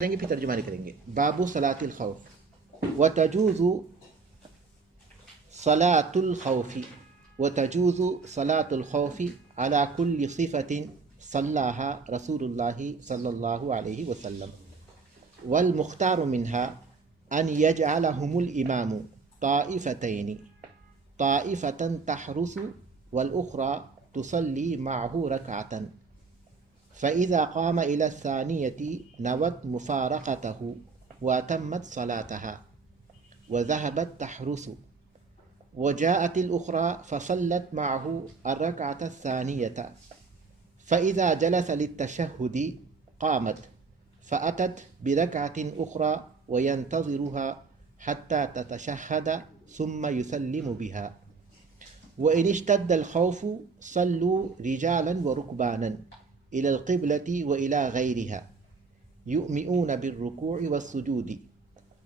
کریں گے پھر ترجمہ نہیں کریں گے. باب صلاۃ الخوف وتجوز صلاۃ الخوف وتجوز صلاۃ الخوف على كل صفة صلاها رسول الله صلى الله عليه وسلم والمختار منها أن يجعلهم الإمام طائفتين طائفة تحرس والأخرى تصلي معه ركعة فإذا قام إلى الثانية نوت مفارقته وأتمت صلاتها وذهبت تحرس وجاءت الأخرى فصلت معه الركعة الثانية فإذا جلس للتشهد قامت فأتت بركعة أخرى وينتظرها حتى تتشهد ثم يسلم بها وإن اشتد الخوف صلوا رجالا وركبانا إلى القبلة وإلى غيرها يؤمئون بالركوع والسجود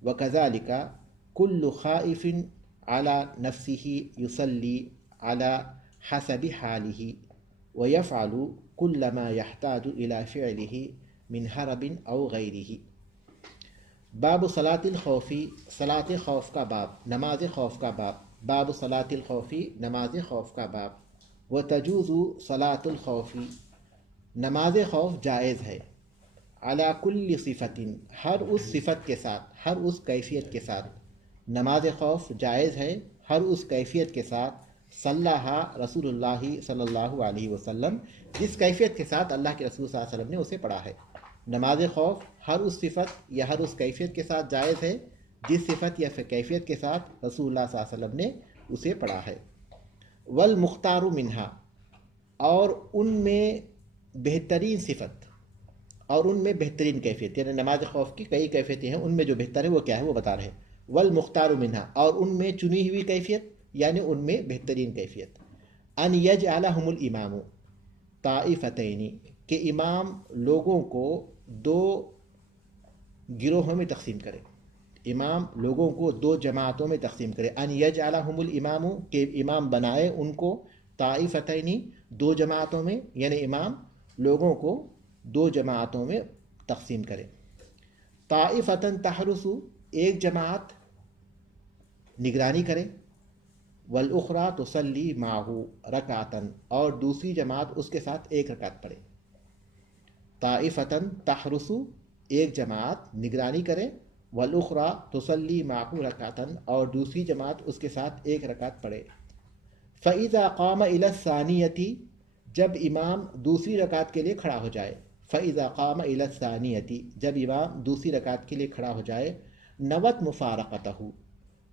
وكذلك كل خائف على نفسه يصلي على حسب حاله ويفعل كل ما يحتاج إلى فعله من هرب أو غيره. باب صلاۃ الخوف، صلاۃ خوف کا باب، نماز خوف کا باب. باب صلاۃ الخوف، نماز خوف کا باب. وتجوز صلاۃ الخوف، نماز خوف جائز ہے. علی کل صفت، ہر اس صفت کے ساتھ، ہر اس کیفیت کے ساتھ نماز خوف جائز ہے، ہر اس کیفیت کے ساتھ. صلاح رسول اللہ صلی اللہ علیہ وسلم، جس کیفیت کے ساتھ اللہ کے رسول صلی اللہ علیہ وسلم نے اسے پڑھا ہے. نماز خوف ہر اس صفت یا ہر اس کیفیت کے ساتھ جائز ہے جس صفت یا کیفیت کے ساتھ رسول اللہ صلی اللہ علیہ وسلم نے اسے پڑھا ہے. والمختار منہا، اور ان میں بہترین صفت اور ان میں بہترین کیفیت، یعنی نماز خوف کی کئی کیفیتیں ہیں، ان میں جو بہتر ہے وہ کیا ہے وہ بتا رہے ہیں. والمختار منہا، اور ان میں چنی ہوئی کیفیت یعنی ان میں بہترین کیفیت. ان یجعلہم الامام طائفتین، کہ امام لوگوں کو دو گروہوں میں تقسیم کرے، امام لوگوں کو دو جماعتوں میں تقسیم کرے. ان یجعلہم الامام، کہ امام بنائے ان کو طائفتین، دو جماعتوں میں، یعنی امام لوگوں کو دو جماعتوں میں تقسیم کرے. طائفتن تحرس، ایک جماعت نگرانی کرے. والاخری تصلی معہ رکعتن، اور دوسری جماعت اس کے ساتھ ایک رکعت پڑھے. طائفتن تحرس، ایک جماعت نگرانی کرے. والاخری تصلی معہ رکعتن، اور دوسری جماعت اس کے ساتھ ایک رکعت پڑھے. فإذا قام إلى الثانية، جب امام دوسری رکعت کے لیے کھڑا ہو جائے. فإذا قام إلى الثانية، جب امام دوسری رکعت کے لیے کھڑا ہو جائے. نوت مفارقتہ،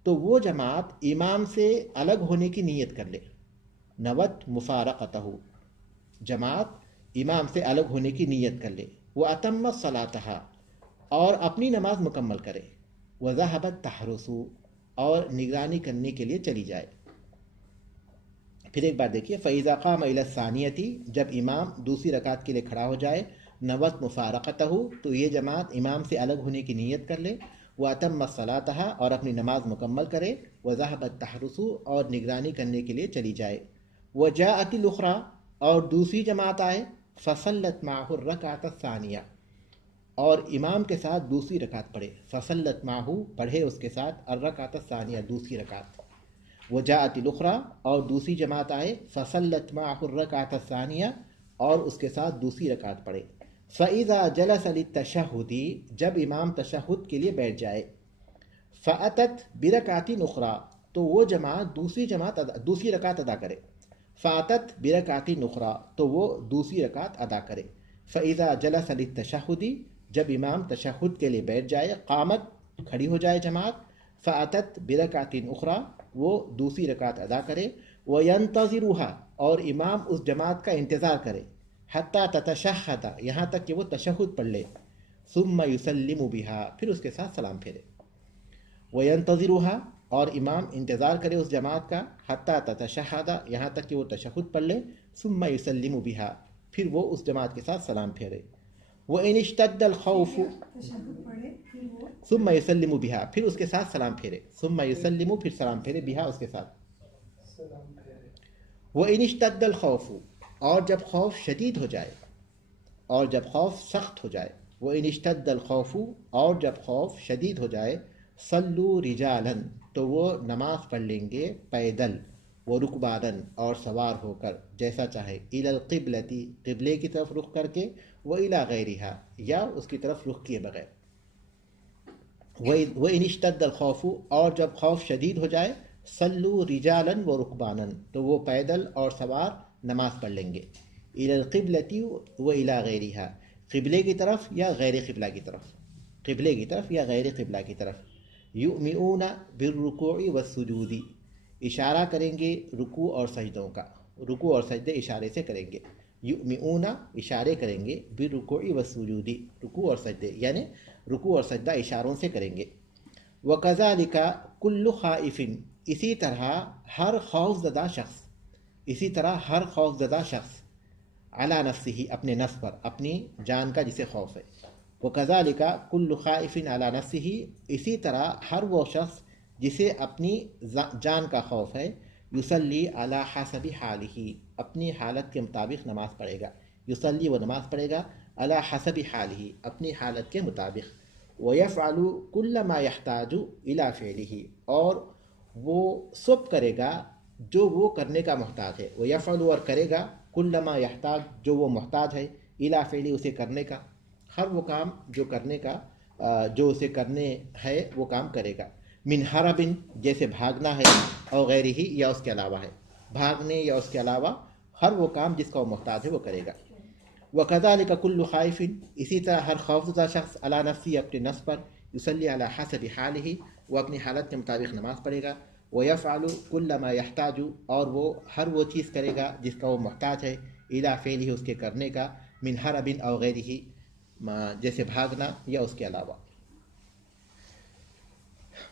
تو وہ جماعت امام سے الگ ہونے کی نیت کر لے. نوت مفارقتہ، جماعت امام سے الگ ہونے کی نیت کر لے. وأتمت صلاتها، اور اپنی نماز مکمل کرے. وذهبت تحرس، اور نگرانی کرنے کے لیے چلی جائے. پھر ایک بار دیکھیے. فإذا قام إلى الثانية، جب امام دوسری رکعت کے لیے کھڑا ہو جائے. نوت مفارقتہ، تو یہ جماعت امام سے الگ ہونے کی نیت کر لے. وأتمت صلاتها، اور اپنی نماز مکمل کرے. وذهبت تحرس، اور نگرانی کرنے کے لیے چلی جائے. وجاءت الأخرى، اور دوسری جماعت آئے. فصلت معه الركعة الثانية، اور امام کے ساتھ دوسری رکعت پڑھے. فصلت معه، پڑھے اس کے ساتھ. الركعة الثانية، دوسری رکعت. وجاءت الاخری، اور دوسری جماعت آئے. فصلت معه الركعة الثانية، اور اس کے ساتھ دوسری رکعت پڑھے. فإذا جلس للتشهد، جب امام تشہد کے لیے بیٹھ جائے. فأتت بركعة أخرى، تو وہ جماعت دوسری رکعت ادا کرے. فأتت بركعة أخرى، تو وہ دوسری رکعت ادا کرے. فإذا جلس للتشهد، جب امام تشہد کے لیے بیٹھ جائے. قامت، کھڑی ہو جائے جماعت. فأتت بركعة أخرى، وہ دوسری رکعت ادا کرے. وينتظرها، اور امام اس جماعت کا انتظار کرے. حتی تتشہد، یہاں تک کہ وہ تشہد پڑھ لے. ثم يسلم بها، پھر اس کے ساتھ سلام پھیرے. وينتظرها، اور امام انتظار کرے اس جماعت کا. حتی تتشہد، یہاں تک کہ وہ تشہد پڑھ لے. ثم يسلم بها، پھر وہ اس جماعت کے ساتھ سلام پھیرے. وإن اشتد الخوف، ثم يسلم بها، پھر اس کے ساتھ سلام پھیرے. ثم يسلم، پھر سلام پھیرے. بها، اس کے ساتھ. وإن اشتد الخوف، اور جب خوف شدید ہو جائے، اور جب خوف سخت ہو جائے. وَإِنِ اشْتَدَّ الْخَوْفُ اور جب خوف شدید ہو جائے صلوا رجالاً تو وہ نماز پڑھ لیں گے پیدل ورکباناً اور سوار ہو کر جیسا چاہے الی القبلتی قبلے کی طرف رخ کر کے وإلی غیرہا یا اس کی طرف رخ کیے بغیر وَإِنِ اشْتَدَّ الْخَوْفُ اور جب خوف شدید ہو جائے صلوا رجالاً ورکباناً تو وہ پیدل اور سوار نماز پڑھ لیں گے الی القبلتی وإلی غیرہا قبلے کی طرف یا غیر قبلہ کی طرف قبلے کی طرف یا غیر قبلہ کی طرف یؤمئون بالرکوع والسجود اشارہ کریں گے رکوع اور سجدوں کا رکوع اور سجدے اشارے سے کریں گے یؤمئون اشارے کریں گے بالرکوع والسجود رکوع اور سجدے یعنی رکوع اور سجدہ اشاروں سے کریں گے وکذالک کل خائف اسی طرح ہر خوف زدہ شخص علی نفسہ اپنے نفس پر اپنی جان کا جسے خوف ہے وکذالک کل خائف علی نفسہ اسی طرح ہر وہ شخص جسے اپنی جان کا خوف ہے یصلی علی حسب حالہ اپنی حالت کے مطابق نماز پڑھے گا یصلی وہ نماز پڑھے گا علی حسب حالہ اپنی حالت کے مطابق ویفعل کل ما یحتاج الی فعلہ اور وہ سب کرے گا جو وہ کرنے کا محتاج ہے ویفعل اور کرے گا کل ما یحتاج جو وہ محتاج ہے الی فعلہ اسے کرنے کا ہر وہ کام جو اسے کرنے ہے وہ کام کرے گا من حرب جیسے بھاگنا ہے اور غیرہ یا اس کے علاوہ ہے بھاگنے یا اس کے علاوہ ہر وہ کام جس کا وہ محتاج ہے وہ کرے گا وکذالک کل خائف اسی طرح ہر خوفزدہ شخص علی نفسی اپنے نفس پر یصلی علی حسب حالہ وہ اپنی حالت کے مطابق نماز پڑھے گا ویفعل کل ما یحتاج اور وہ ہر وہ چیز کرے گا جس کا وہ محتاج ہے الی فعلہ اس کے کرنے کا من حرب او غیرہ جیسے بھاگنا یا اس کے علاوہ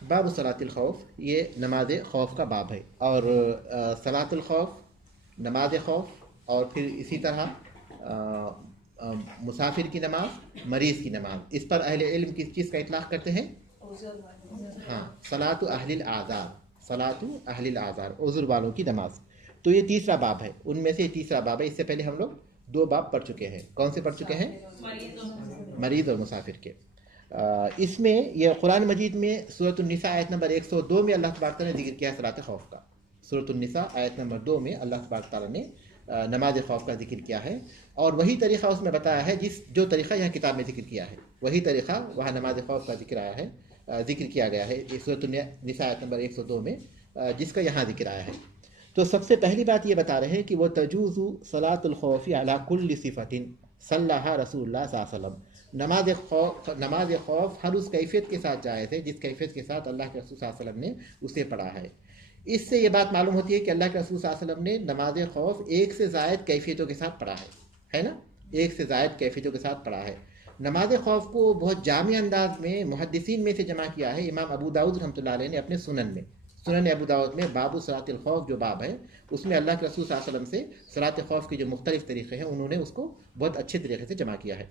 باب صلاۃ الخوف یہ نماز خوف کا باب ہے اور صلاۃ الخوف نماز خوف اور پھر اسی طرح مسافر کی نماز مریض کی نماز اس پر اہل علم کس چیز کا اطلاق کرتے ہیں ہاں صلاۃ اہل الاعذار عذر والوں کی نماز تو یہ تیسرا باب ہے ان میں سے تیسرا باب ہے اس سے پہلے ہم لوگ 2 باب پڑھ چکے ہیں کون سے پڑھ چکے ہیں مریض اور مسافر کے اس میں یہ قرآن مجید میں سورۃ النساء آیت نمبر 102 میں اللہ تبارک تعالیٰ نے ذکر کیا ہے صلاۃ خوف کا سورۃ النساء آیت نمبر 2 میں اللہ تبارک تعالیٰ نے نماز خوف کا ذکر کیا ہے اور وہی طریقہ اس میں بتایا ہے جو طریقہ یہاں کتاب میں ذکر کیا ہے وہی طریقہ وہاں نماز خوف کا ذکر کیا گیا ہے سورۃ النساء آیت نمبر 102 میں جس کا یہاں ذکر آیا ہے تو سب سے پہلی بات یہ بتا رہے ہیں کہ وہ تجوز صلاۃ الخوف علی کل صفت صلاها رسول اللہ صلی اللہ علیہ وسلم نماز خوف ہر اس کیفیت کے ساتھ جائز ہے جس کیفیت کے ساتھ اللہ کے رسول صلی اللہ علیہ وسلم نے اسے پڑھا ہے اس سے یہ بات معلوم ہوتی ہے کہ اللہ کے رسول صلی اللہ علیہ وسلم نے نماز خوف ایک سے زائد کیفیتوں کے ساتھ پڑھا ہے نا ایک سے زائد کیفیتوں کے ساتھ پڑھا ہے نماز خوف کو بہت جامع انداز میں محدثین میں سے جمع کیا ہے امام ابو داؤد رحمۃ اللہ علیہ نے اپنے سنن ابو داؤد میں باب صلاۃ الخوف جو باب ہے اس میں اللہ کے رسول صلی اللہ علیہ وسلم سے صلاۃ خوف کے جو مختلف طریقے ہیں انہوں نے اس کو بہت اچھے طریقے سے جمع کیا ہے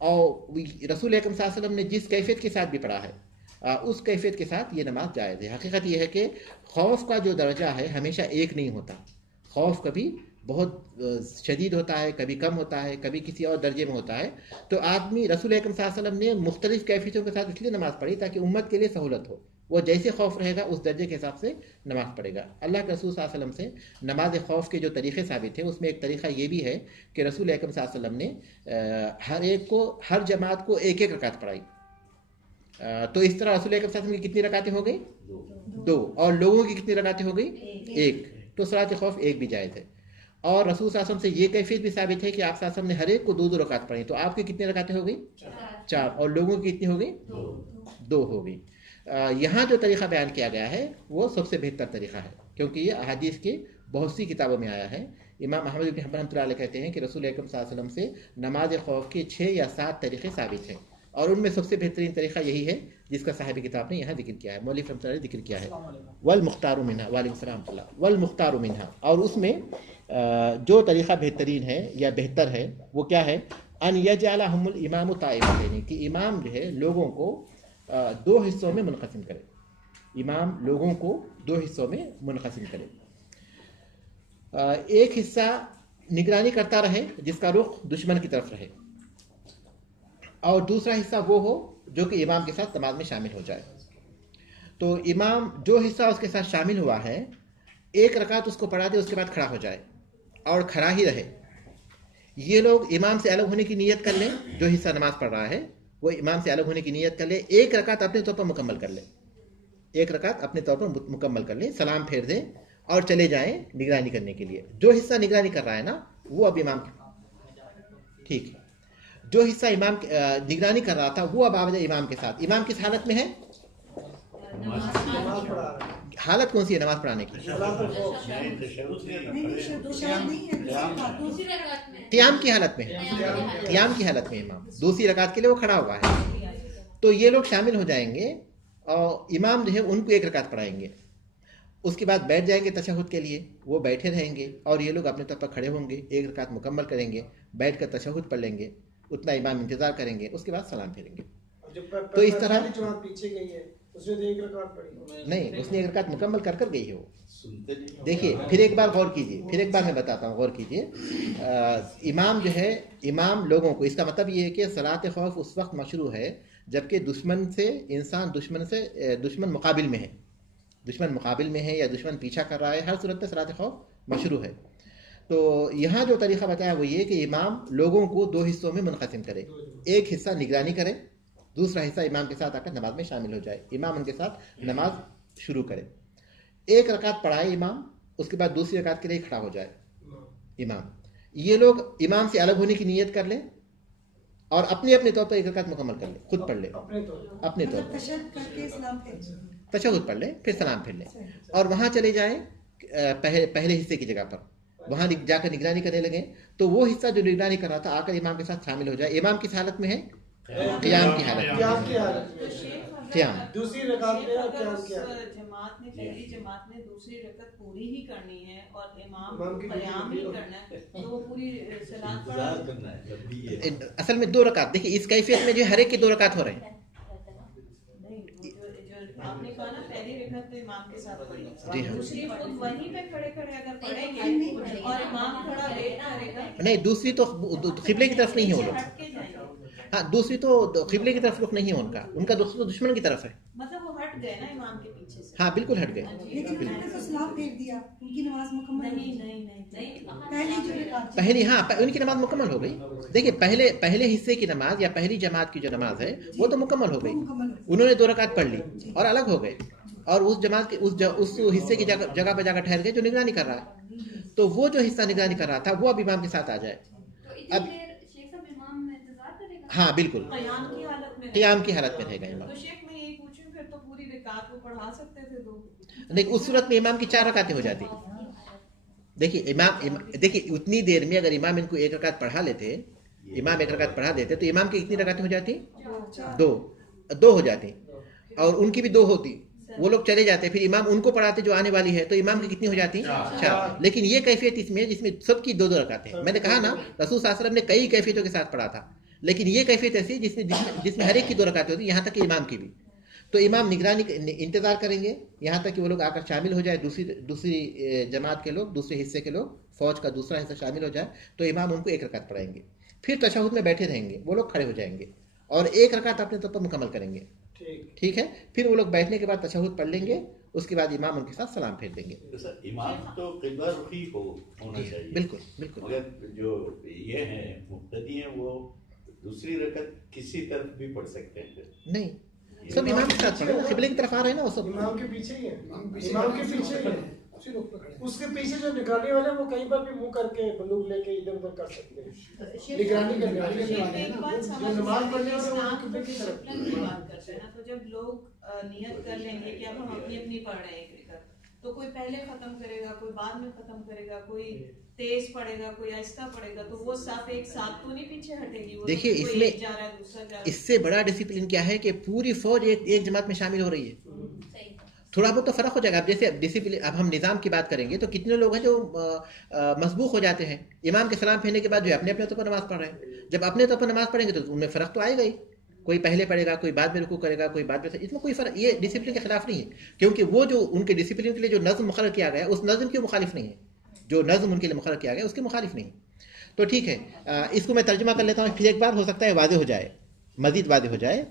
اور رسول اکرم صلی اللہ علیہ وسلم نے جس کیفیت کے ساتھ بھی پڑھا ہے اس کیفیت کے ساتھ یہ نماز جائز ہے حقیقت یہ ہے کہ خوف کا جو درجہ ہے ہمیشہ ایک نہیں ہوتا خوف کبھی بہت شدید ہوتا ہے کبھی کم ہوتا ہے کبھی کسی اور درجے میں ہوتا ہے تو آدمی رسول اکرم صلی اللہ علیہ وسلم نے مختلف کیفیتوں کے ساتھ اس لیے نماز پڑھی تاکہ امت کے لیے سہولت ہو وہ جیسے خوف رہے گا اس درجے کے حساب سے نماز پڑھے گا اللہ کے رسول صلی اللہ علیہ وسلم سے نماز خوف کے جو طریقے ثابت ہیں اس میں ایک طریقہ یہ بھی ہے کہ رسول اکرم صلی اللہ علیہ وسلم نے ہر جماعت کو ایک رکعت پڑھائی تو اس طرح رسول اکرم صلی اللہ علیہ وسلم کی کتنی رکعتیں ہو گئی 2 اور لوگوں کی کتنی رکعتیں ہو گئی 1 تو صلاۃ خوف 1 بھی جائز ہے اور رسول صلی اللہ علیہ وسلم سے یہ کیفیت بھی ثابت ہے کہ آپ صلی اللہ علیہ وسلم نے ہر ایک کو 2 رکعت پڑھی تو آپ کی کتنی رکعتیں ہو گئی 4 اور لوگوں کی کتنی ہو گئی 2 ہو گئی یہاں جو طریقہ بیان کیا گیا ہے وہ سب سے بہتر طریقہ ہے کیونکہ یہ احادیث کی بہت سی کتابوں میں آیا ہے امام احمد بن حنبل رحمۃ اللہ علیہ کہتے ہیں کہ رسول اکرم صلی اللہ علیہ وسلم سے نماز خوف کے 6 یا 7 طریقے ثابت ہیں اور ان میں سب سے بہترین طریقہ یہی ہے جس کا صاحب کتاب نے یہاں ذکر کیا ہے مولوی رحمۃ اللہ نے ذکر کیا ہے والمختار منها وعلیکم السلام ورحمۃ اللہ والمختار منها اور اس میں جو طریقہ بہترین ہے یا بہتر ہے وہ کیا ہے ان یجعلهم الامام طائفتین کہ امام جو ہے لوگوں کو 2 حصوں میں منقسم کرے امام لوگوں کو 2 حصوں میں منقسم کرے ایک حصہ نگرانی کرتا رہے جس کا رخ دشمن کی طرف رہے اور دوسرا حصہ وہ ہو جو کہ امام کے ساتھ نماز میں شامل ہو جائے. تو امام جو حصہ اس کے ساتھ شامل ہوا ہے ایک رکعت اس کو پڑھا دے، اس کے بعد کھڑا ہو جائے اور کھڑا ہی رہے. یہ لوگ امام سے الگ ہونے کی نیت کر لیں، جو حصہ نماز پڑھ رہا ہے وہ امام سے الگ ہونے کی نیت کر لے، ایک رکعت اپنے طور پر مکمل کر لے، ایک رکعت اپنے طور پر مکمل کر لیں، سلام پھیر دیں اور چلے جائیں نگرانی کرنے کے لیے. جو حصہ نگرانی کر رہا ہے نا وہ اب امام ٹھیک ہے، جو حصہ امام نگرانی کر رہا تھا وہ اب آ جائے امام کے ساتھ. امام کس حالت میں ہے؟ حالت کون سی ہے نماز پڑھانے کی؟ قیام کی حالت میں، قیام کی حالت میں امام دوسری رکعت کے لیے وہ کھڑا ہوا ہے. تو یہ لوگ شامل ہو جائیں گے اور امام جو ہے ان کو ایک رکعت پڑھائیں گے، اس کے بعد بیٹھ جائیں گے تشہد کے لیے، وہ بیٹھے رہیں گے اور یہ لوگ اپنے طور پر کھڑے ہوں گے، ایک رکعت مکمل کریں گے، بیٹھ کر تشہد پڑھ لیں گے، اتنا امام انتظار کریں گے، اس کے بعد سلام پھیریں گے. تو اس طرح نہیں، اس نے ایک رکعت مکمل کر کر گئی ہے وہ. دیکھیے پھر ایک بار غور کیجیے، پھر ایک بار میں بتاتا ہوں، غور کیجیے. امام جو ہے، امام لوگوں کو، اس کا مطلب یہ ہے کہ صلاۃ خوف اس وقت مشروع ہے جبکہ دشمن مقابل میں ہے، دشمن مقابل میں ہے یا دشمن پیچھا کر رہا ہے، ہر صورت میں صلاۃ خوف مشروع ہے. تو یہاں جو طریقہ بتایا وہ یہ کہ امام لوگوں کو دو حصوں میں منقسم کرے، ایک حصہ نگرانی کرے، دوسرا حصہ امام کے ساتھ آ کر نماز میں شامل ہو جائے، امام ان کے ساتھ نماز شروع کرے. ایک رکعت پڑھائے امام، اس کے بعد دوسری رکعت کے لیے کھڑا ہو جائے امام. یہ لوگ امام سے الگ ہونے کی نیت کر لیں اور اپنے اپنے طور پر ایک رکعت مکمل کر لیں، خود پڑھ لیں اپنے طور پر، تشہد پڑھ لیں پھر سلام پھر لیں اور وہاں چلے جائیں پہلے حصے کی جگہ پر، وہاں جا کر نگرانی کرنے لگیں. تو وہ حصہ جو نگرانی کر رہا تھا آ کر امام کے ساتھ شامل ہو جائے. امام کس حالت میں ہے؟ قیام کی حالت میں. قیام دوسری رکعت میں جماعت نے، پہلی جماعت نے دوسری رکعت پوری ہی کرنی ہے اور امام قیام ہی کرنا ہے، تو وہ پوری صلاۃ پڑھنا ہے. اصل میں دو رکعت، دیکھیے اس کیفیت میں جو ہر ایک کی دو رکعت ہو رہے ہیں. آپ نے کہا نا پہلی رکعت تو امام کے ساتھ پڑھی، دوسری خود وہیں پہ کھڑے کھڑے اگر پڑھیں گے اور امام کھڑا ویٹ کرے گا. نہیں، دوسری تو قبلے کی طرف نہیں ہے وہ لوگ. ہاں، دوسری تو قبلے کی طرف رخ نہیں ہے ان کا رخ تو دشمن کی طرف ہے. مطلب وہ ہٹ گئے نا امام کے پیچھے سے. ہاں بالکل ہٹ گئے. پہلی، ہاں ان کی نماز مکمل ہو گئی. دیکھیے پہلے حصے کی نماز یا پہلی جماعت کی جو نماز ہے وہ تو مکمل ہو گئی، انہوں نے دو رکعت پڑھ لی اور الگ ہو گئے اور اس جماعت کے اس حصے کی جگہ پہ جا کر ٹھہر گئے جو نگرانی کر رہا ہے. تو وہ جو حصہ نگرانی کر رہا تھا وہ اب امام کے ساتھ آ جائے. اب ہاں بالکل قیام کی حالت میں رہے گا امام. تو شیخ میں یہی پوچھوں پھر تو پوری رکعت وہ پڑھا سکتے تھے دو؟ نہیں، اس صورت میں امام کی 4 رکعتیں ہو جاتی. دیکھیے دیکھیے اتنی دیر میں اگر امام ان کو ایک رکعت پڑھا لیتے، امام ایک رکعت پڑھا دیتے تو امام کی کتنی رکعتیں ہو جاتی؟ دو ہو جاتی اور ان کی بھی 2 ہوتی. وہ لوگ چلے جاتے، پھر امام ان کو پڑھاتے جو آنے والی ہے، تو امام کی کتنی ہو جاتی؟ 4. لیکن یہ کیفیت اس میں جس میں سب کی 2 رکعتیں. میں نے کہا نا رسول صلی اللہ علیہ وسلم نے کئی کیفیتوں کے ساتھ پڑھا تھا، لیکن یہ کیفیت ایسی جس میں ہر ایک کی 2 رکعتیں ہوتی، یہاں تک کہ امام کی بھی. تو امام نگرانی انتظار کریں گے یہاں تک کہ وہ لوگ آ کر شامل ہو جائے، دوسری جماعت کے لوگ، دوسرے حصے کے لوگ، فوج کا دوسرا حصہ شامل ہو جائے تو امام ان کو 1 رکعت پڑھائیں گے. پھر تشہد میں بیٹھے رہیں گے، وہ لوگ کھڑے ہو جائیں گے اور 1 رکعت اپنے طور پر مکمل کریں گے. ٹھیک ہے، پھر وہ لوگ بیٹھنے کے بعد تشہد پڑھ لیں گے، اس کے بعد امام ان کے ساتھ سلام پھیر دیں گے. امام تو قبلہ رخی ہونا چاہیے. بالکل بالکل. مگر جو یہ ہیں مقتدی ہیں وہ دوسری رکعت کسی طرف بھی پڑھ سکتے ہیں. نہیں، سب امام کے ساتھ پڑھے، قبلے کی طرف آ رہے ہیں نا، وہ سب امام کے پیچھے ہی ہیں، امام کے پیچھے ہی ہیں. اس کے پیچھے جو نگرانی والے وہ کہیں پر بھی منہ کر کے بندوق لے کے ادھر ادھر کر سکتے ہیں. نگرانی کرنے والے جو نماز پڑھنے والے وہ قبلے کی طرف بات کرتے ہیں نا. تو جب لوگ نیت کر لیں گے کہ اب ہم اپنی اپنی پڑھ رہے ہیں رکعت، تو کوئی پہلے ختم کرے گا، کوئی بعد میں ختم کرے گا، کوئی تیز پڑے گا، کوئی آہستہ پڑے گا، تو وہ صف ایک ساتھ تو نہیں پیچھے ہٹے گی. دیکھیے اس میں اس سے بڑا ڈسپلن کیا ہے کہ پوری فوج ایک جماعت میں شامل ہو رہی ہے. تھوڑا بہت تو فرق ہو جائے گا. اب جیسے ڈسپلن، اب ہم نظام کی بات کریں گے تو کتنے لوگ ہیں جو مسبوق ہو جاتے ہیں امام کے سلام پھیرنے کے بعد جو اپنے اپنے طور پر نماز پڑھ رہے ہیں. جب اپنے طور پر نماز پڑھیں گے تو ان میں فرق تو آئے گا ہی، کوئی پہلے پڑھے گا، کوئی بعد میں رکوع کرے گا، کوئی بعد میں. اس میں کوئی فرق، یہ ڈسپلن کے خلاف نہیں ہے، کیونکہ وہ جو ان کے ڈسپلن کے لیے جو نظم مقرر کیا گیا اس نظم کے مخالف نہیں ہے. جو نظم ان کے لیے مقرر کیا گیا اس کے مخالف نہیں. تو ٹھیک ہے، اس کو میں ترجمہ کر لیتا ہوں پھر ایک بار، ہو سکتا ہے واضح ہو جائے. مزید واضح ہو جائے،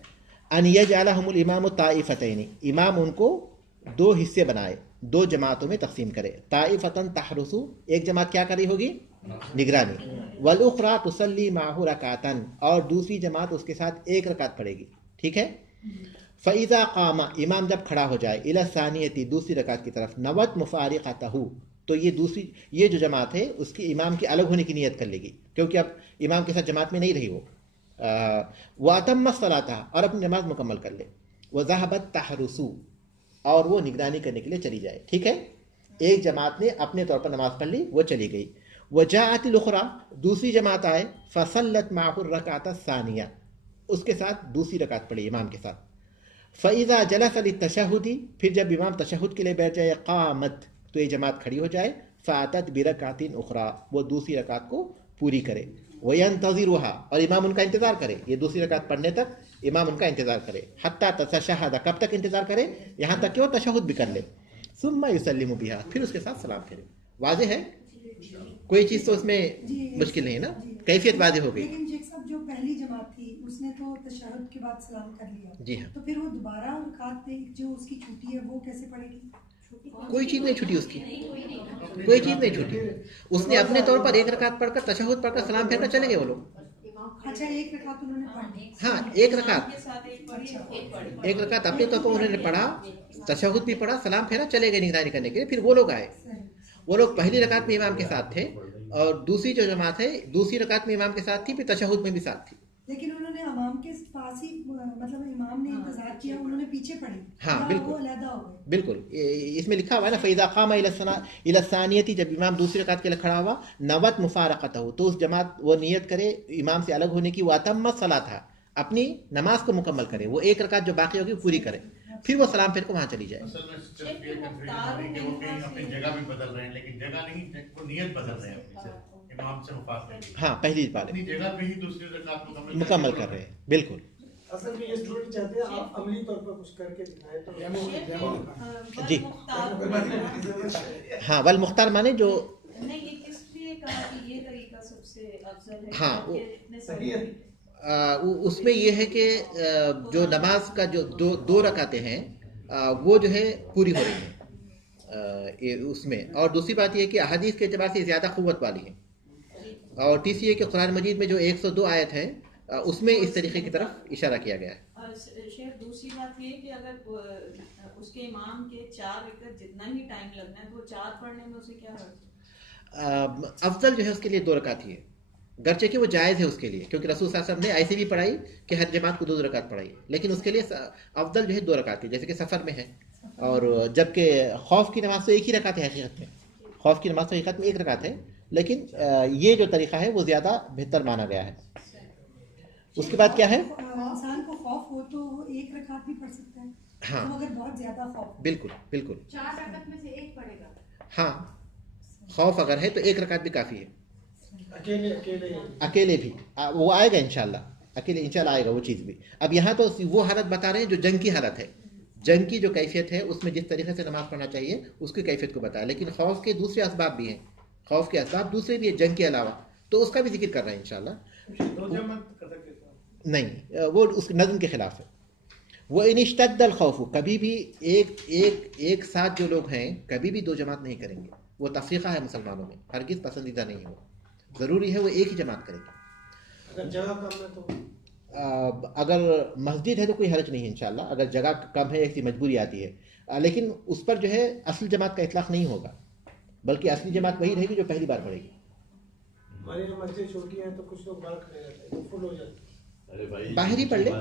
ان یجعلہم الامام طائفتین، امام ان کو دو حصے بنائے، دو جماعتوں میں تقسیم کرے. طائفتن تحرس، ایک جماعت کیا کر رہی ہوگی؟ نگرانی. والاخری تصلی معہ رکعتن، اور دوسری جماعت اس کے ساتھ ایک رکعت پڑھے گی. ٹھیک ہے. فاذا قام، امام جب کھڑا ہو جائے، الی الثانیۃ، دوسری رکعت کی طرف، نوت مفارقتہ، تو یہ جو جماعت ہے اس کی امام کے الگ ہونے کی نیت کر لے گی، کیونکہ اب امام کے ساتھ جماعت میں نہیں رہی وہ. واتم الصلاۃ، اور اپنی نماز مکمل کر لے. وذهبت تحرس، اور وہ نگرانی کرنے کے لیے چلی جائے. ٹھیک ہے. ایک جماعت نے اپنے طور پر نماز پڑھ لی، وہ چلی گئی. وجاءت الاخری، دوسری جماعت آئے، فصلت معه الركعة الثانية، اس کے ساتھ دوسری رکعت پڑھی امام کے ساتھ. فاذا جلس للتشهد، پھر جب امام تشہد کے لیے بیٹھ جائے، قامت، تو یہ جماعت کھڑی ہو جائے. فاتت برکعۃ اخری، وہ دوسری رکعت کو پوری کرے. وینتظرها، اور امام ان کا انتظار کرے، یہ دوسری رکعت پڑھنے تک امام ان کا انتظار کرے. حتی تتشہد، کب تک انتظار کرے؟ یہاں تک کہ وہ تشہد بھی کر لے. ثم یسلم بها، پھر اس کے ساتھ سلام پھیرے. واضح ہے؟ کوئی چیز تو اس میں مشکل نہیں ہے نا، کیفیت واضح ہو گئی. لیکن شیخ صاحب جو پہلی جماعت تھی اس نے تو تشہد کے بعد سلام کر لیا، جی ہاں، تو پھر وہ دوبارہ رکعت جو اس کی چھوٹی ہے وہ کیسے پڑھے گی؟ کوئی چیز نہیں چھوٹی، اس کی کوئی چیز نہیں چھوٹی. اس نے اپنے طور پر ایک رکعت پڑھ کر تشہد پڑھ کر سلام پھیر کر چلے گئے وہ لوگ. اچھا، ایک رکعت انہوں نے پڑھی. ہاں، ایک رکعت، کے ساتھ ایک پڑھی. ایک رکعت اپنے طور پر انہوں نے پڑھا، تشہد بھی پڑھا، سلام پھیرا، چلے گئے نگرانی کرنے کے لیے. پھر وہ لوگ آئے، وہ لوگ پہلی رکعت میں امام کے ساتھ تھے، اور دوسری جو جماعت ہے دوسری رکعت میں امام کے ساتھ تھی، پھر تشہد میں بھی ساتھ تھی. لیکن انہوں نے امام کے پاس ہی، مطلب امام نے انتظار کیا، انہوں نے پیچھے پڑھی. ہاں بالکل، وہ علیحدہ ہو گئے. بالکل. اس میں لکھا ہوا ہے نا، فاذا قام الی الثانیۃ، جب امام دوسری رکعت کے لیے کھڑا ہوا، نوت مفارقتہ، تو اس جماعت وہ نیت کرے امام سے الگ ہونے کی. واتم الصلاۃ، اپنی نماز کو مکمل کرے، وہ ایک رکعت جو باقی ہوگی پوری کرے، پھر وہ سلام پھیر کو وہاں چلی جائے. اصل میں صرف یہ کنفیوژن ہے کہ وہ کہیں اپنی جگہ بھی بدل رہے ہیں، لیکن جگہ نہیں، وہ نیت بدل رہے ہیں اپنی سے، امام سے مفاصلے. ہاں، پہلی بار اپنی جگہ پہ ہی دوسری رکعت مکمل کر رہے ہیں. بالکل. اصل میں یہ اسٹوڈنٹ چاہتے ہیں آپ عملی طور پر کچھ کر کے دکھائیں تو جی ہاں، والمختار مانے جو نہیں، یہ کس لیے کہا کہ یہ طریقہ سب سے افضل ہے؟ ہاں، اس میں یہ ہے کہ جو نماز کا جو دو رکعتیں ہیں وہ جو ہے پوری ہو رہی ہیں اس میں. اور دوسری بات یہ ہے کہ احادیث کے اعتبار سے زیادہ قوت والی ہیں. اور تیسری ہے کہ قرآن مجید میں جو 102 آیت ہے اس میں اس طریقے کی طرف اشارہ کیا گیا ہے. اور شیخ دوسری بات یہ کہ اگر اس کے امام کے 4 رکعت جتنا ہی ٹائم لگنا ہے تو 4 پڑھنے میں اسے کیا حرج؟ افضل جو ہے اس کے لیے 2 رکعت ہی ہے، گرچہ کہ وہ جائز ہے اس کے لیے، کیونکہ رسول صلی اللہ علیہ وسلم نے ایسے بھی پڑھائی کہ ہر جماعت کو 2 رکعت پڑھائی، لیکن اس کے لیے افضل جو ہے 2 رکعت ہے، جیسے کہ سفر میں ہے. اور جبکہ خوف کی نماز تو ایک ہی رکعت ہے حقیقت میں، خوف کی نماز تو حقیقت میں ایک رکعت ہے، لیکن یہ جو طریقہ ہے وہ زیادہ بہتر مانا گیا ہے. اس کے بعد کیا ہے؟ انسان کو خوف ہو تو وہ ایک رکعت بھی پڑھ سکتا ہے. ہاں، اگر بہت زیادہ خوف، بالکل بالکل. 4 رکعت میں سے ایک پڑھے گا. ہاں، خوف اگر ہے تو ایک رکعت بھی کافی ہے. اکیلے بھی وہ آئے گا انشاءاللہ، اکیلے انشاءاللہ آئے گا وہ چیز بھی. اب یہاں تو وہ حالت بتا رہے ہیں جو جنگ کی حالت ہے، جنگ کی جو کیفیت ہے اس میں جس طریقے سے نماز پڑھنا چاہیے اس کی کیفیت کو بتایا. لیکن خوف کے دوسرے اسباب بھی ہیں، خوف کے اسباب دوسرے بھی ہیں جنگ کے علاوہ، تو اس کا بھی ذکر کر رہے ہیں انشاءاللہ. نہیں، وہ اس نظم کے خلاف ہے. وہ ان اشتد الخوف، کبھی بھی ایک ساتھ جو لوگ ہیں کبھی بھی 2 جماعت نہیں کریں گے. وہ تفریقہ ہے مسلمانوں میں، ہرگز پسندیدہ نہیں ہو. ضروری ہے وہ ایک ہی جماعت کرے گی. اگر جگہ کم ہے تو اگر مسجد ہے تو کوئی حرج نہیں ہے انشاءاللہ. اگر جگہ کم ہے، ایسی مجبوری آتی ہے، لیکن اس پر جو ہے اصل جماعت کا اطلاق نہیں ہوگا، بلکہ اصلی جماعت وہی رہے گی جو پہلی بار پڑھے گی. ہماری جو مسجد چھوٹی ہیں تو کچھ لوگ باہر کھڑے رہتے ہیں، وہ فل ہو جاتے ہیں. باہر ہی پڑھ لیں،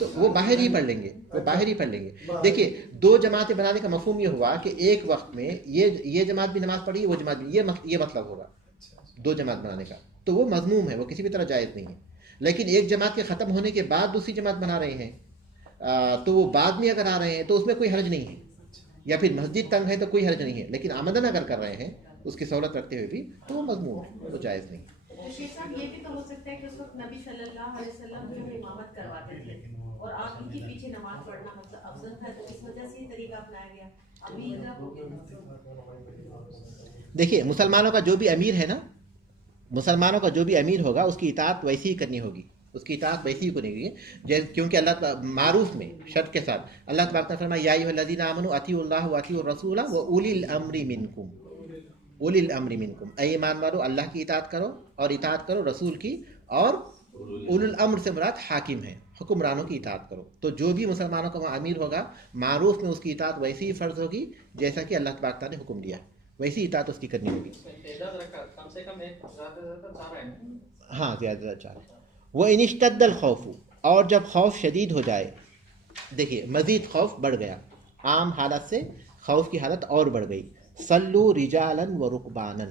تو وہ باہر ہی پڑھ لیں گے، وہ باہر ہی پڑھ لیں گے. دیکھیے 2 جماعتیں بنانے کا مفہوم یہ ہوا کہ ایک وقت میں یہ جماعت بھی نماز پڑھی، وہ جماعت بھی، یہ مطلب ہوگا 2 جماعت بنانے کا. تو وہ مذموم ہے، وہ کسی بھی طرح جائز نہیں ہے. لیکن ایک جماعت کے ختم ہونے کے بعد دوسری جماعت بنا رہے ہیں تو وہ بعد میں اگر آ رہے ہیں تو اس میں کوئی حرج نہیں ہے. یا پھر مسجد تنگ ہے تو کوئی حرج نہیں ہے، لیکن آمدن اگر کر رہے ہیں اس کی سہولت رکھتے ہوئے بھی تو وہ مذموم ہے، وہ جائز نہیں ہے. شیخ صاحب یہ بھی تو ہو سکتا ہے کہ اس وقت نبی صلی اللہ علیہ وسلم جو ہے امامت کرواتے تھے اور آپ ان کے پیچھے نماز پڑھنا مطلب افضل تھا، تو اس وجہ سے یہ طریقہ اپنایا گیا. ابھی دیکھیے مسلمانوں کا جو بھی امیر ہے نا، مسلمانوں کا جو بھی امیر ہوگا اس کی اطاعت ویسی ہی کرنی ہوگی. اس کی اطاعت ویسی کو نہیں ہوگی کیونکہ اللہ معروف میں شرط کے ساتھ اللہ تبارک نے فرمایا یا ایھا الذین آمنوا اطیعوا اللہ واطیعوا الرسول واولی الامر منکم، اولی الامر منکم، اے ایمان والو اللہ کی اطاعت کرو اور اطاعت کرو رسول کی، اور اول الامر سے مراد حاکم ہے، حکمرانوں کی اطاعت کرو. تو جو بھی مسلمانوں کا وہاں امیر ہوگا معروف میں اس کی اطاعت ویسی ہی فرض ہوگی جیسا کہ اللہ تبارک تعالیٰ نے حکم دیا، ویسی اطاعت اس کی کرنی ہوگی. ہاں زیادہ سے زیادہ 4. وَإِنِ اشْتَدَّ الْخَوْفُ، اور جب خوف شدید ہو جائے، دیکھیے مزید خوف بڑھ گیا، عام حالت سے خوف کی حالت اور بڑھ گئی. صلوا رجالا ورکبانا،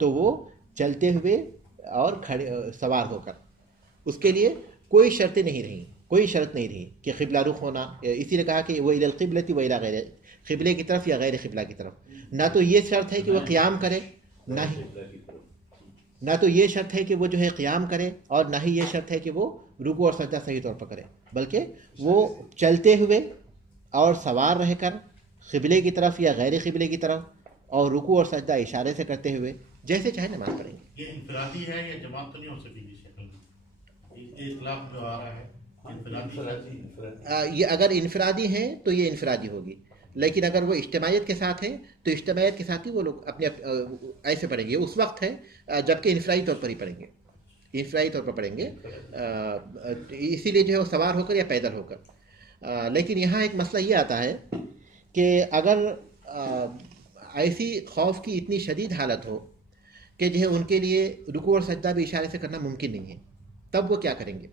تو وہ چلتے ہوئے اور کھڑے سوار ہو کر. اس کے لیے کوئی شرطیں نہیں رہیں، کوئی شرط نہیں رہی کہ قبلہ رخ ہونا. اسی نے کہا کہ وہ الی القبلۃ و الی غیر، قبلے کی طرف یا غیر قبلہ کی طرف. نہ تو یہ شرط ہے کہ وہ قیام کرے، نہ تو یہ شرط ہے کہ وہ جو ہے قیام کرے، اور نہ ہی یہ شرط ہے کہ وہ رکوع اور سجدہ صحیح طور پر کرے، بلکہ وہ چلتے ہوئے اور سوار رہ کر قبلے کی طرف یا غیر قبلے کی طرف اور رکوع اور سجدہ اشارے سے کرتے ہوئے جیسے چاہے نماز پڑھیں گے. یہ انفرادی ہے یا جماعت تو نہیں ہو سکتی اس شکل میں؟ یہ اطلاق جو آ رہا ہے انفرادی، یہ اگر انفرادی ہیں تو یہ انفرادی ہوگی، لیکن اگر وہ اجتماعیت کے ساتھ ہیں تو اجتماعیت کے ساتھ ہی وہ لوگ اپنے ایسے پڑھیں گے. اس وقت ہے جبکہ انفرادی طور پر ہی پڑھیں گے، انفرادی طور پر پڑھیں گے، اسی لیے جو ہے وہ سوار ہو کر یا پیدل ہو کر. لیکن یہاں ایک مسئلہ یہ آتا ہے کہ اگر ایسی خوف کی اتنی شدید حالت ہو کہ جو ہے ان کے لیے رکوع اور سجدہ بھی اشارے سے کرنا ممکن نہیں ہے، تب وہ کیا کریں گے؟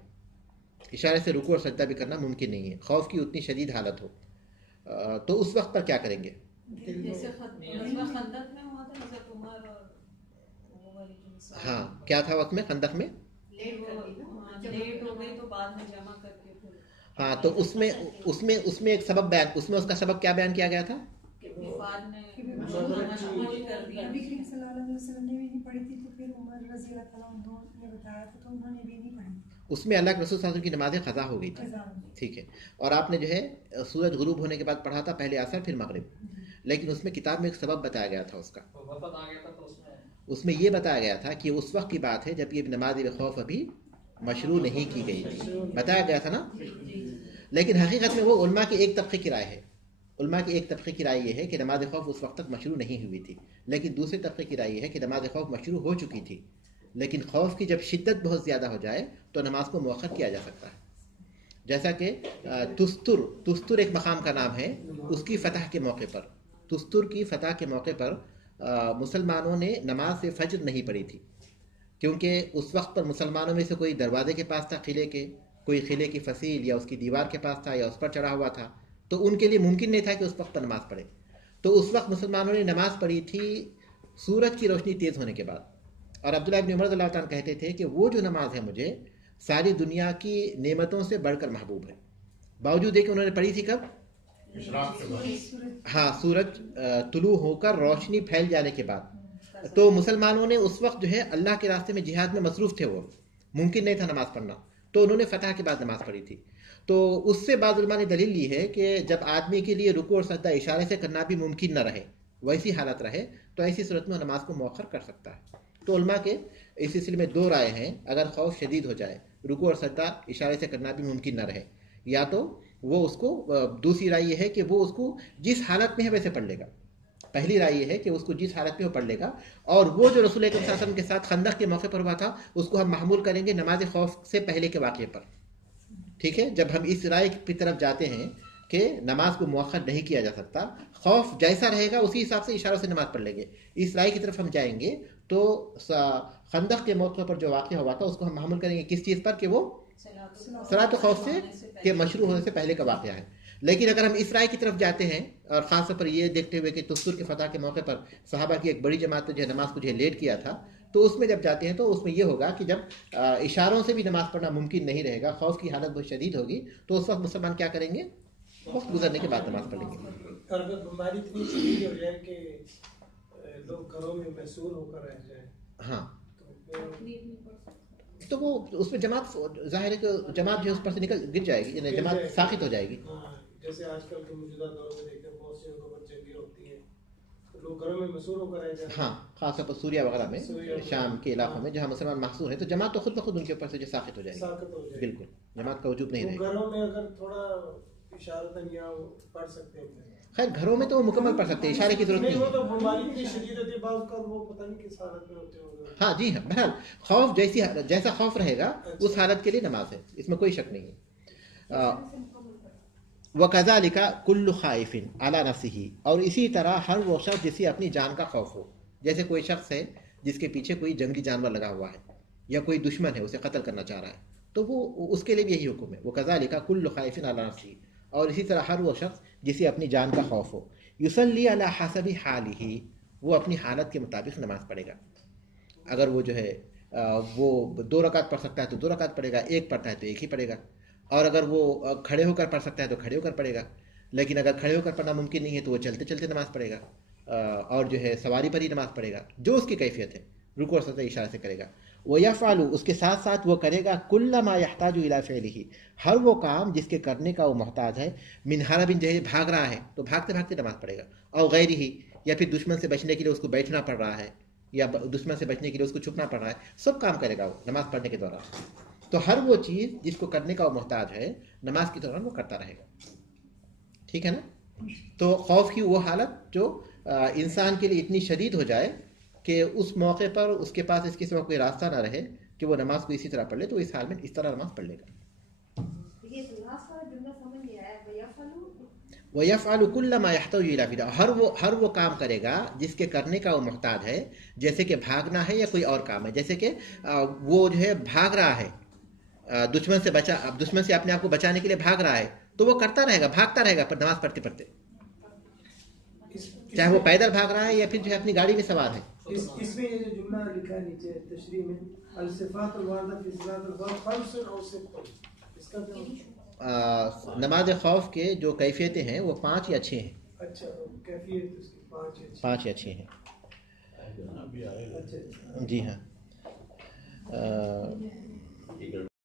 اشارے سے رکوع اور سجدہ بھی کرنا ممکن نہیں ہے، خوف کی اتنی شدید حالت ہو، تو اس وقت پر کیا کریں گے؟ جیسے خندق میں ہوا تھا حضرت عمر اور وہ والی جو مثال، ہاں کیا تھا وقت میں خندق میں؟ لیٹ ہو گئی تو بعد میں جمع کر کے پھر. ہاں تو اس میں ایک سبب بیان، اس میں اس کا سبب کیا بیان کیا گیا تھا؟ وفات نے مشغول کر دیا. نبی کریم صلی اللہ علیہ وسلم نے بھی نہیں پڑھی تھی تو پھر عمر رضی اللہ تعالیٰ عنہ نے بتایا تھا تو انہوں نے بھی نہیں پڑھی. اس میں اللہ کے رسول صلی اللہ علیہ وسلم کی نمازیں قضا ہو گئی تھی، ٹھیک ہے، اور آپ نے جو ہے سورج غروب ہونے کے بعد پڑھا تھا، پہلے عصر پھر مغرب، لیکن اس میں کتاب میں ایک سبب بتایا گیا تھا اس کا. اس میں یہ بتایا گیا تھا کہ اس وقت کی بات ہے جب یہ نماز خوف ابھی مشروع نہیں کی گئی تھی، بتایا گیا تھا نا. لیکن حقیقت میں وہ علماء کی ایک طبقے کی رائے ہے، علماء کی ایک طبقے کی رائے یہ ہے کہ نماز خوف اس وقت تک مشروع نہیں ہوئی تھی، لیکن دوسرے طبقے کی رائے یہ ہے کہ نماز خوف مشروع ہو چکی تھی، لیکن خوف کی جب شدت بہت زیادہ ہو جائے تو نماز کو مؤخر کیا جا سکتا ہے. جیسا کہ تستر ایک مقام کا نام ہے، اس کی فتح کے موقع پر، تستر کی فتح کے موقع پر مسلمانوں نے نماز سے فجر نہیں پڑھی تھی، کیونکہ اس وقت پر مسلمانوں میں سے کوئی دروازے کے پاس تھا قلعے کے، کوئی قلعے کی فصیل یا اس کی دیوار کے پاس تھا یا اس پر چڑھا ہوا تھا، تو ان کے لیے ممکن نہیں تھا کہ اس وقت پر نماز پڑھے. تو اس وقت مسلمانوں نے نماز پڑھی تھی سورج کی روشنی تیز ہونے کے بعد. اور عبداللہ ابن عمر رضی اللہ تعالیٰ کہتے تھے کہ وہ جو نماز ہے مجھے ساری دنیا کی نعمتوں سے بڑھ کر محبوب ہے، باوجود ہے کہ انہوں نے پڑھی تھی کب؟ ہاں سورج طلوع ہو کر روشنی پھیل جانے کے بعد. تو مسلمانوں نے اس وقت جو ہے اللہ کے راستے میں جہاد میں مصروف تھے، وہ ممکن نہیں تھا نماز پڑھنا، تو انہوں نے فتح کے بعد نماز پڑھی تھی. تو اس سے بعض علماء نے دلیل لی ہے کہ جب آدمی کے لیے رکوع اور سجدہ اشارے سے کرنا بھی ممکن نہ رہے، ویسی حالت رہے، تو ایسی صورت میں نماز کو مؤخر کر سکتا ہے. تو علماء کے اس سلسلے میں دو رائے ہیں، اگر خوف شدید ہو جائے رکوع اور سجدہ اشارے سے کرنا بھی ممکن نہ رہے، یا تو وہ اس کو، دوسری رائے یہ ہے کہ وہ اس کو جس حالت میں ہے ویسے پڑھ لے گا. پہلی رائے یہ ہے کہ اس کو جس حالت میں وہ پڑھ لے گا، اور وہ جو رسول اکرم صلی اللہ علیہ وسلم کے ساتھ خندق کے موقع پر ہوا تھا اس کو ہم محمول کریں گے نماز خوف سے پہلے کے واقعے پر. ٹھیک ہے، جب ہم اس رائے کی طرف جاتے ہیں کہ نماز کو مؤخر نہیں کیا جا سکتا، خوف جیسا رہے گا اسی حساب سے اشاروں سے نماز پڑھ لیں گے، اس رائے کی طرف ہم جائیں گے تو خندق کے موقع پر جو واقعہ ہوا تھا اس کو ہم محمول کریں گے کس چیز پر؟ کہ وہ صلاۃ خوف سے کہ مشروع ہونے سے پہلے کا واقعہ ہے. لیکن اگر ہم اس رائے کی طرف جاتے ہیں، اور خاص طور پر یہ دیکھتے ہوئے کہ تستر کے فتح کے موقع پر صحابہ کی ایک بڑی جماعت نے جو ہے نماز کو جو ہے لیٹ کیا تھا، تو اس میں جب جاتے ہیں تو اس میں یہ ہوگا کہ جب اشاروں سے بھی نماز پڑھنا ممکن نہیں رہے گا، خوف کی حالت بہت شدید ہوگی، تو اس وقت مسلمان کیا کریں گے؟ وقت گزرنے کے بعد نماز پڑھیں گے. اور اگر بیماری اتنی شدید ہو جائے کہ لوگ گھروں میں محصور ہو کر رہ جائیں، ہاں تو وہ اس میں جماعت، ظاہر ہے کہ جماعت جو ہے اس پر سے نکل گر جائے گی، یعنی جماعت ساقط ہو جائے گی. جیسے آج کل کے موجودہ دور میں دیکھتے ہیں بہت سی حکومت جنگی ہوتی ہیں، تو لوگ گھروں میں مسحور ہو کر رہ جاتے ہیں. ہاں خاص طور پر سوریا وغیرہ میں، شام کے علاقوں میں جہاں مسلمان محصور ہیں، تو جماعت تو خود بخود ان کے اوپر سے جو ساخت ہو جائے گی. ساخت ہو جائے. بالکل جماعت کا وجود نہیں رہے گا. گھروں میں اگر تھوڑا اشارتاً یا پڑھ سکتے ہیں. خیر گھروں میں تو وہ مکمل پڑھ سکتے ہیں، اشارے کی ضرورت نہیں وہ ہے. تو بیماری اتنی شدید ہوتی ہے بعض کا، وہ پتہ نہیں کس حالت میں ہوتے ہوں گے. ہاں جی ہاں، بہرحال خوف جیسا خوف رہے گا اس حالت کے لیے نماز ہے، اس میں کوئی شک نہیں ہے. وَكَذَلِكَ كُلُّ خَائِفٍ عَلَى نَفْسِهِ، اور اسی طرح ہر وہ شخص جسے اپنی جان کا خوف ہو. جیسے کوئی شخص ہے جس کے پیچھے کوئی جنگلی جانور لگا ہوا ہے یا کوئی دشمن ہے اسے قتل کرنا چاہ رہا ہے، تو وہ اس کے لیے بھی یہی حکم ہے. وَكَذَلِكَ كُلُّ خَائِفٍ عَلَى نَفْسِهِ، اور اسی طرح ہر وہ شخص جسے اپنی جان کا خوف ہو. يُصَلِّي عَلَى حَسَبِ حَالِهِ، وہ اپنی حالت کے مطابق نماز پڑھے گا. اگر وہ جو ہے وہ 2 رکعت پڑھ سکتا ہے تو 2 رکعت پڑھے گا، 1 پڑھتا ہے تو 1 ہی پڑھے گا. اور اگر وہ کھڑے ہو کر پڑھ سکتا ہے تو کھڑے ہو کر پڑھے گا. لیکن اگر کھڑے ہو کر پڑھنا ممکن نہیں ہے تو وہ چلتے چلتے نماز پڑھے گا، اور جو ہے سواری پر ہی نماز پڑھے گا، جو اس کی کیفیت ہے. رکوع اور سجدہ اشارے سے کرے گا. وَيَفْعَلُ، اس کے ساتھ ساتھ وہ کرے گا كُلَّ مَا يَحْتَاجُ إِلَىٰ فِعْلِهِ، ہر وہ کام جس کے کرنے کا وہ محتاج ہے. مِنْ حَرَبٍ، جیسے بھاگ رہا ہے تو بھاگتے بھاگتے نماز پڑھے گا. اور غیرہ، یا پھر دشمن سے بچنے کے لیے اس کو بیٹھنا پڑ رہا ہے، یا دشمن سے بچنے کے لیے اس کو چھپنا پڑ رہا ہے، سب کام کرے گا وہ نماز پڑھنے کے دوران. تو ہر وہ چیز جس کو کرنے کا وہ محتاج ہے نماز کے دوران وہ کرتا رہے گا. ٹھیک ہے نا؟ تو خوف کی وہ حالت جو انسان کے لیے اتنی شدید ہو جائے کہ اس موقع پر اس کے پاس اس کے سوا کوئی راستہ نہ رہے کہ وہ نماز کو اسی طرح پڑھ لے، تو اس حال میں اس طرح نماز پڑھ لے گا. وَيَفْعَلُ كُلَّ مَا يَحْتَاجُ إِلَىٰ فِعْلِهِ، ہر وہ کام کرے گا جس کے کرنے کا وہ محتاج ہے. جیسے کہ بھاگنا ہے یا کوئی اور کام ہے، جیسے کہ وہ جو ہے بھاگ رہا ہے دشمن سے اپنے آپ کو بچانے کے لیے بھاگ رہا ہے، تو وہ کرتا رہے گا، بھاگتا رہے گا نماز پڑھتے پڑھتے، چاہے وہ پیدل بھاگ رہا ہے یا پھر جو ہے اپنی گاڑی میں سوار ہے. اس میں یہ جو جملہ لکھا ہے نیچے تشریح میں، الصفات الواردہ فی صلاۃ الخوف خمس او ست، اس کا کیا؟ نماز خوف کے جو کیفیتیں ہیں وہ 5 یا 6 ہیں. اچھا کیفیت اس کی 5 یا 6 ہیں. جی ہاں.